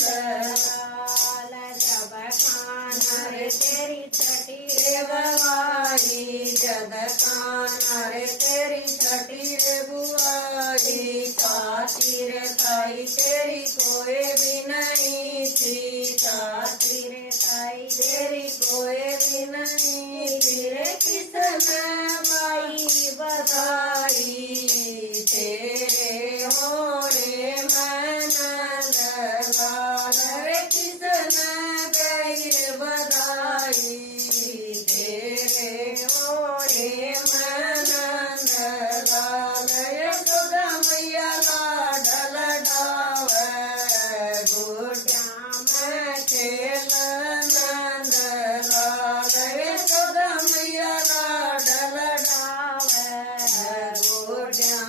नंदलाल जब खाना रे तेरी छठी रे बुआई जब खाना रे तेरी छठी रे बुआई चाची रे ताई तेरी कोई भी नहीं थी चाची रे ताई तेरी कोई भी नहीं थी रे किसने माई बधाई तेरे होने में नंदलाल रे किसने गई रे बधाई तेरे होने में नंदलाल यशोदा मैया लाडल डावे गुड्या